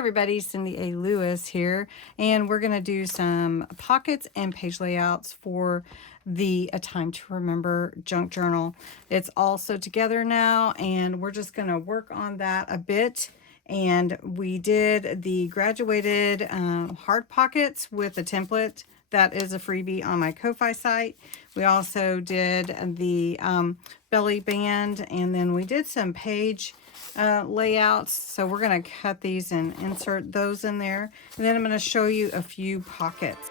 everybody, Cindy A. Lewis here, and we're going to do some pockets and page layouts for the A Time to Remember junk journal. It's all sewed together now, and we're just going to work on that a bit. And we did the graduated heart pockets with a template. That is a freebie on my Ko-Fi site. We also did the belly band, and then we did some page layouts. So we're going to cut these and insert those in there. And then I'm going to show you a few pockets.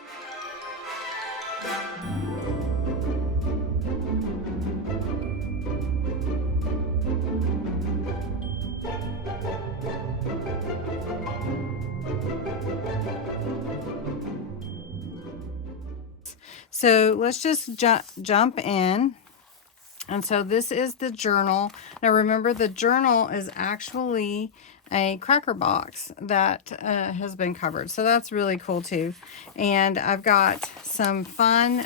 So let's just jump in. And so this is the journal. Now remember, the journal is actually a cracker box that has been covered. So that's really cool too. And I've got some fun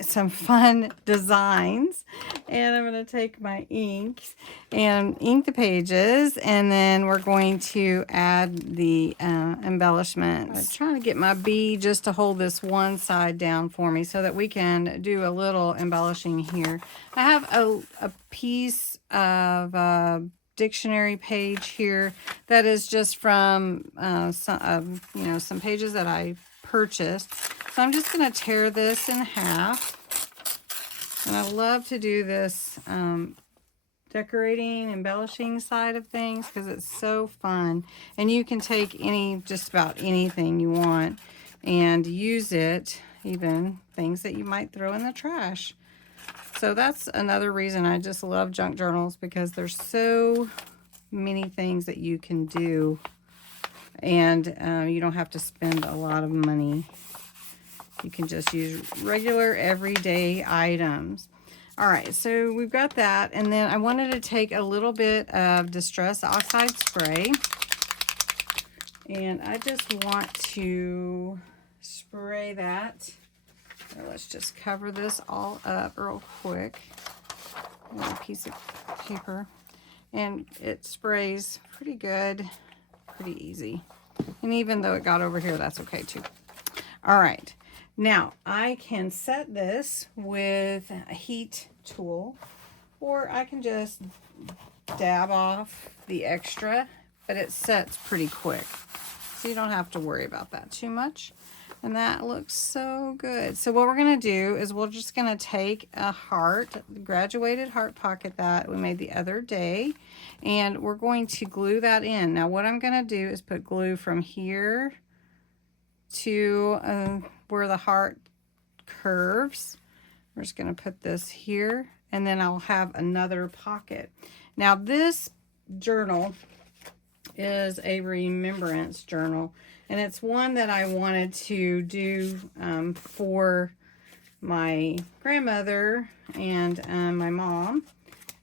some fun designs. And I'm going to take my inks and ink the pages. And then we're going to add the embellishments. I'm trying to get my bee just to hold this one side down for me so that we can do a little embellishing here. I have a piece of dictionary page here that is just from some pages that I purchased. So I'm just going to tear this in half. And I love to do this decorating, embellishing side of things because it's so fun. And you can take just about anything you want and use it, even things that you might throw in the trash. So that's another reason I just love junk journals, because there's so many things that you can do, and you don't have to spend a lot of money. You can just use regular everyday items. All right, so we've got that, and then I wanted to take a little bit of Distress Oxide spray, and I just want to spray that. Let's just cover this all up real quick with a piece of paper. And it sprays pretty good, pretty easy. And even though it got over here, that's okay too. All right. Now, I can set this with a heat tool, or I can just dab off the extra, but it sets pretty quick. So you don't have to worry about that too much. And that looks so good. So what we're going to do is we're just going to take a heart, graduated heart pocket that we made the other day, and we're going to glue that in. Now what I'm going to do is put glue from here to where the heart curves. We're just going to put this here, and then I'll have another pocket. Now this journal is a remembrance journal, and it's one that I wanted to do for my grandmother and my mom.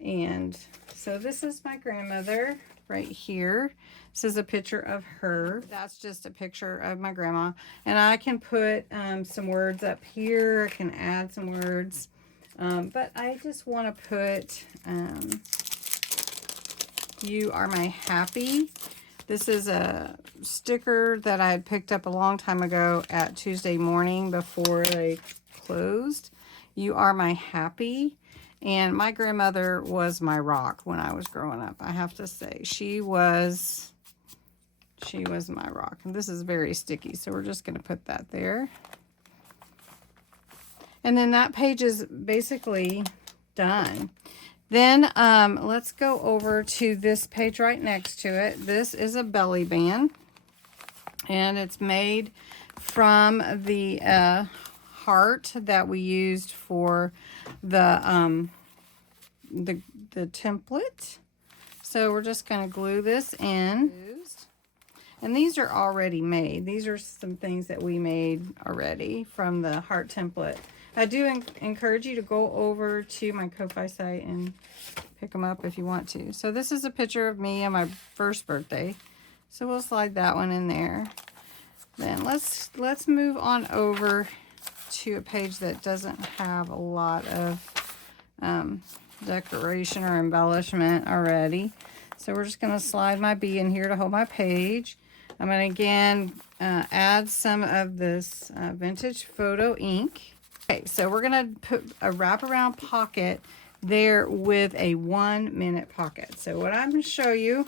And so this is my grandmother right here. This is a picture of her. That's just a picture of my grandma. And I can put some words up here. I can add some words. But I just want to put "You Are My Happy." This is a sticker that I had picked up a long time ago at Tuesday Morning before they closed. You are my happy. And my grandmother was my rock when I was growing up. I have to say, she was my rock. And this is very sticky, so we're just going to put that there. And then that page is basically done. Then let's go over to this page right next to it. This is a belly band, and it's made from the heart that we used for the template. So we're just going to glue this in. And these are already made. These are some things that we made already from the heart template. I do encourage you to go over to my Ko-Fi site and pick them up if you want to. So this is a picture of me on my first birthday. So we'll slide that one in there. Then let's move on over to a page that doesn't have a lot of decoration or embellishment already. So we're just going to slide my bee in here to hold my page. I'm going to again add some of this vintage photo ink. Okay, so we're going to put a wraparound pocket there with a 1 minute pocket. So what I'm going to show you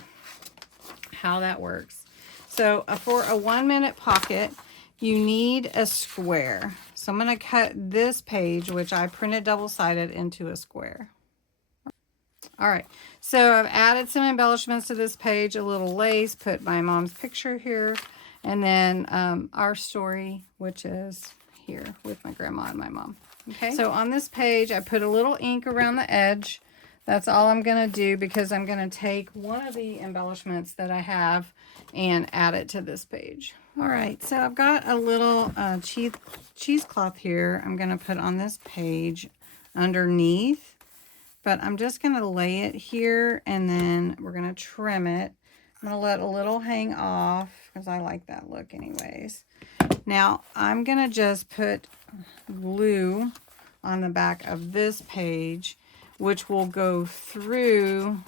how that works. So for a 1 minute pocket, you need a square. So I'm going to cut this page, which I printed double-sided, into a square. All right, so I've added some embellishments to this page, a little lace, put my mom's picture here, and then our story, which is here with my grandma and my mom. Okay, so on this page, I put a little ink around the edge. That's all I'm going to do because I'm going to take one of the embellishments that I have and add it to this page. All right, so I've got a little cheesecloth here I'm going to put on this page underneath, but I'm just going to lay it here and then we're going to trim it. I'm going to let a little hang off because I like that look anyways. Now I'm going to just put glue on the back of this page, which will go through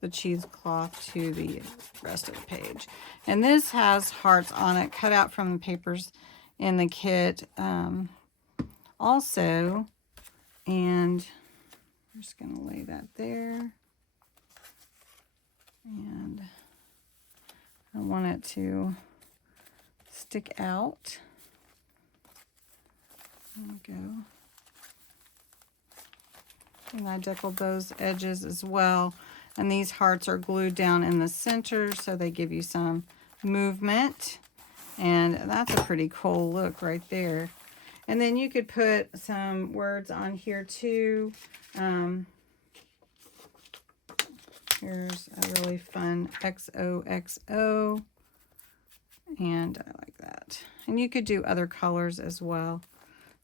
the cheesecloth to the rest of the page. And this has hearts on it cut out from the papers in the kit also. And I'm just going to lay that there. And I want it to stick out. There we go. And I deckled those edges as well. And these hearts are glued down in the center, so they give you some movement. And that's a pretty cool look right there. And then you could put some words on here too. Here's a really fun XOXO. And I like that. And you could do other colors as well.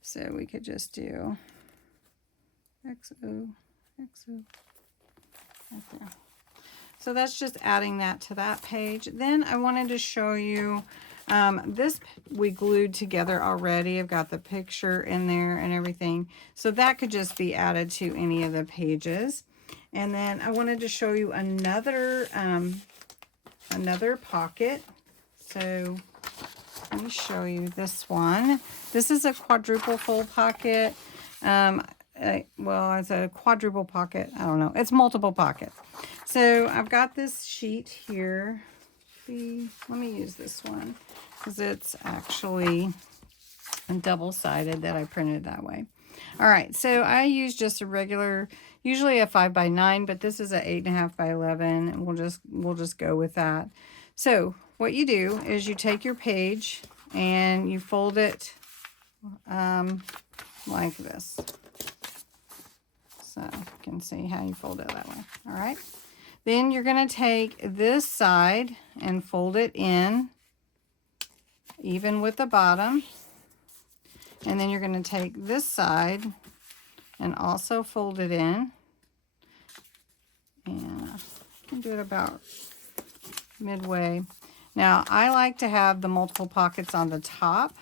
So we could just do XOXO. Right there. So that's just adding that to that page. Then I wanted to show you this we glued together already. I've got the picture in there and everything. So that could just be added to any of the pages. And then I wanted to show you another pocket. So let me show you this one. This is a quadruple fold pocket. Well, it's a quadruple pocket. I don't know. It's multiple pockets. So I've got this sheet here. Let me use this one because it's actually double-sided that I printed that way. All right, so I use just a regular, usually a 5x9, but this is a 8.5 by 11, and we'll just go with that. So what you do is you take your page and you fold it like this. So you can see how you fold it that way. All right. Then you're going to take this side and fold it in, even with the bottom. And then you're going to take this side and also fold it in. And you can do it about midway. Now, I like to have the multiple pockets on the top.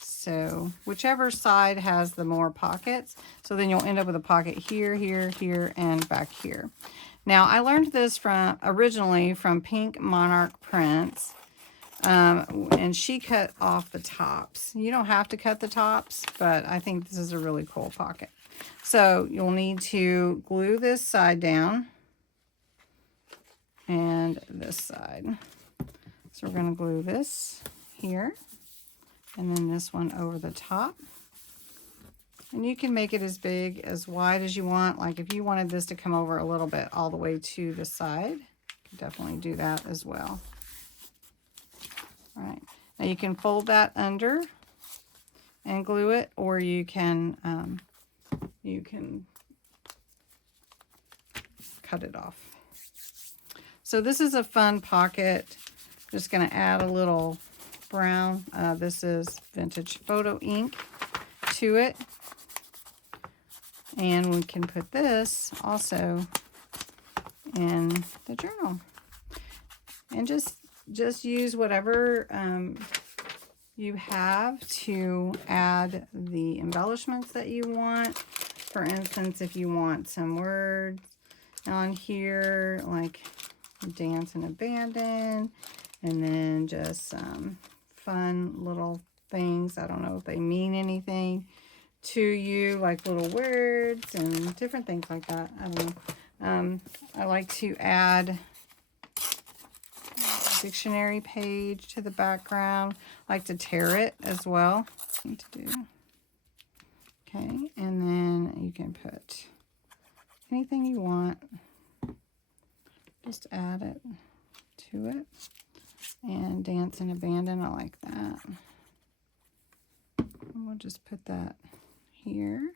So whichever side has the more pockets, so then you'll end up with a pocket here, here, here, and back here. Now, I learned this originally from Pink Monarch Prints, and she cut off the tops. You don't have to cut the tops, but I think this is a really cool pocket. So you'll need to glue this side down and this side. So we're going to glue this here. And then this one over the top. And you can make it as big, as wide as you want. Like if you wanted this to come over a little bit all the way to the side, you can definitely do that as well. All right. Now you can fold that under and glue it, or you can cut it off. So this is a fun pocket. Just going to add a little brown. This is vintage photo ink to it. And we can put this also in the journal. And just use whatever you have to add the embellishments that you want. For instance, if you want some words on here like dance and abandon, And then just some fun little things. I don't know if they mean anything to you, like little words and different things like that. I don't know. I like to add a dictionary page to the background. I like to tear it as well. To do. Okay, and then you can put anything you want. Just add it to it. And dance and abandon, I like that. And we'll just put that here.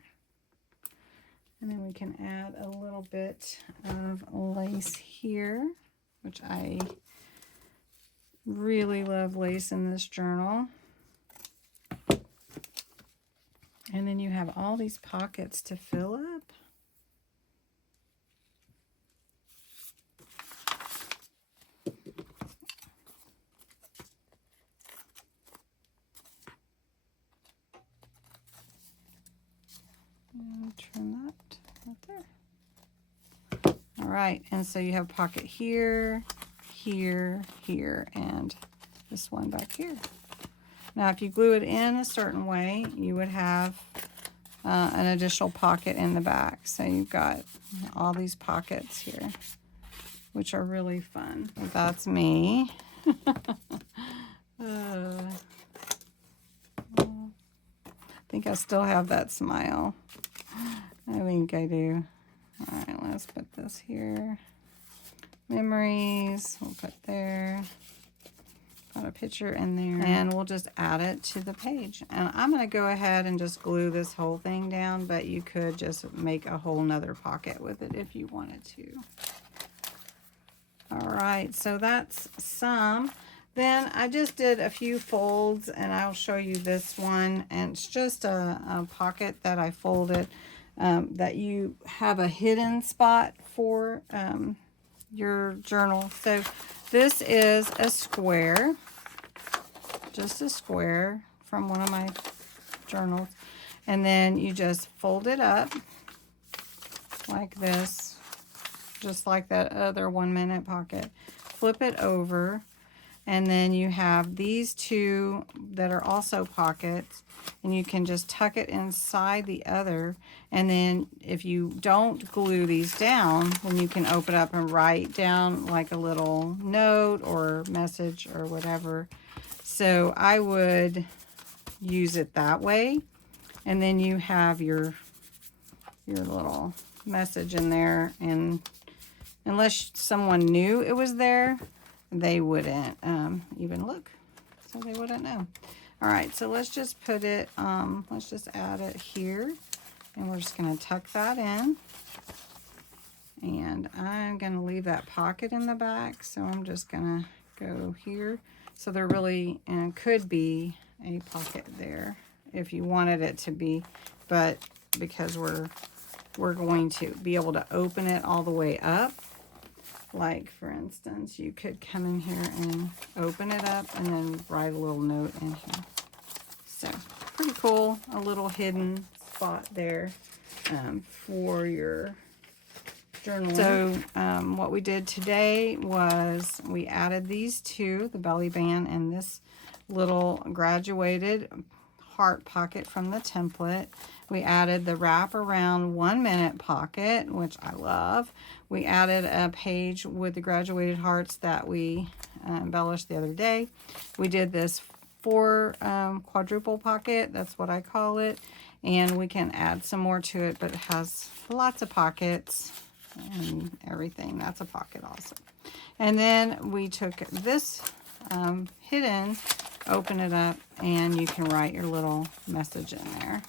And then we can add a little bit of lace here, which I really love lace in this journal. And then you have all these pockets to fill up. And trim that right there. All right, and so you have a pocket here, here, here, and this one back here. Now, if you glue it in a certain way, you would have an additional pocket in the back. So you've got all these pockets here, which are really fun. That's me. I think I still have that smile. I think I do. All right, let's put this here. Memories, we'll put there. Put a picture in there. And we'll just add it to the page. And I'm gonna go ahead and just glue this whole thing down, but you could just make a whole nother pocket with it if you wanted to. All right, so that's some. Then I just did a few folds, and I'll show you this one. And it's just a pocket that I folded that you have a hidden spot for your journal. So this is a square, just a square from one of my journals. And then you just fold it up like this, just like that other 1 minute pocket. Flip it over. And then you have these two that are also pockets, and you can just tuck it inside the other. And then if you don't glue these down, then you can open up and write down like a little note or message or whatever. So I would use it that way. And then you have your little message in there. And unless someone knew it was there, they wouldn't even look, so they wouldn't know. All right, so let's just put it, let's just add it here, and we're just gonna tuck that in. And I'm gonna leave that pocket in the back, so I'm just gonna go here. So there really could be a pocket there if you wanted it to be, but because we're going to be able to open it all the way up. Like, for instance, you could come in here and open it up and then write a little note in here. So, pretty cool. A little hidden spot there for your journal. So, what we did today was we added these two, the belly band and this little graduated heart pocket from the template. We added the wrap around 1 minute pocket, which I love. We added a page with the graduated hearts that we embellished the other day. We did this 4 quadruple pocket, that's what I call it. And we can add some more to it, but it has lots of pockets and everything. That's a pocket also. And then we took this hidden, open it up, and you can write your little message in there.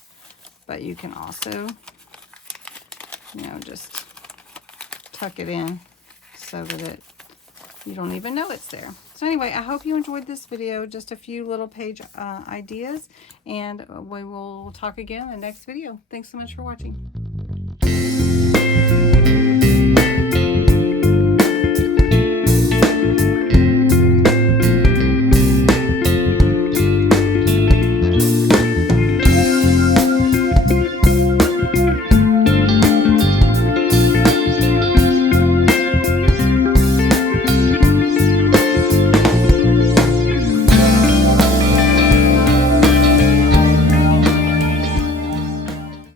But you can also, just tuck it in so that you don't even know it's there. So anyway, I hope you enjoyed this video. Just a few little page ideas, and we will talk again in the next video. Thanks so much for watching.